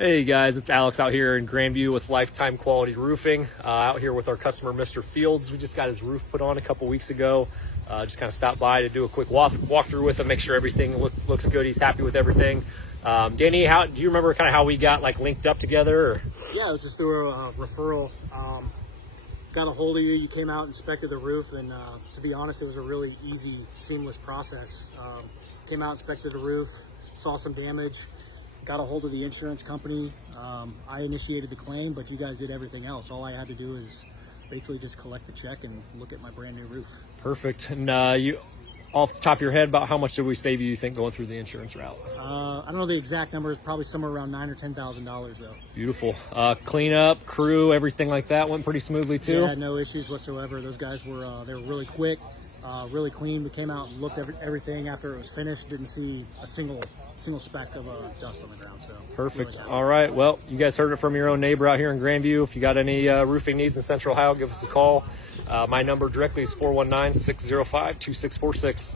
Hey guys, it's Alex out here in Grandview with Lifetime Quality Roofing. Out here with our customer, Mr. Fields. We just got his roof put on a couple weeks ago. Just kind of stopped by to do a quick walkthrough with him, make sure everything looks good. He's happy with everything. Danny, do you remember kind of how we got linked up together? Or? Yeah, it was just through a referral. Got a hold of you. You came out, inspected the roof, and to be honest, it was a really easy, seamless process. Came out, inspected the roof, saw some damage. Got a hold of the insurance company. I initiated the claim, but you guys did everything else. All I had to do is basically just collect the check and look at my brand new roof. Perfect. And you, off the top of your head, about how much did we save you think going through the insurance route? I don't know the exact number. It's probably somewhere around $9,000 or $10,000 though. Beautiful. Cleanup, crew, everything like that went pretty smoothly too. Yeah, no issues whatsoever. Those guys were they were really quick, really clean. We came out and looked at everything after it was finished. Didn't see a single speck of dust on the ground. So perfect. Really all right, well, you guys heard it from your own neighbor out here in Grandview. If you got any roofing needs in Central Ohio, give us a call. My number directly is 419-605-2646.